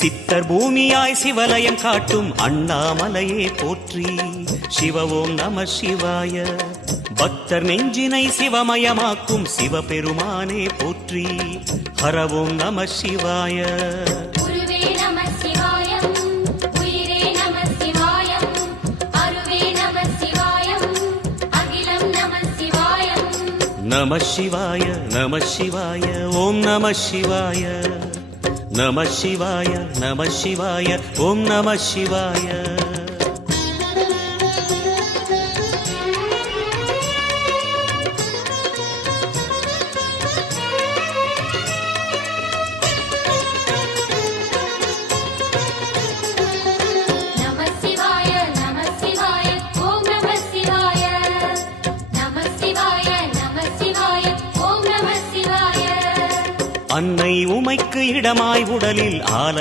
சித்தர் பூமியாய் சிவலயம் காட்டும் அண்ணாமலையே போற்றி. சிவ ஓம் நம சிவாய. பக்தர் நெஞ்சினை சிவமயமாக்கும் சிவபெருமானே போற்றி. ஹர ஓம் நம சிவாய. நம சிவாய நம சிவாய ஓம் நம சிவாய. நம சிவாய நம சிவாய ஓம் நம சிவாய. அன்னை உமைக்கு இடமாய் உடலில் ஆல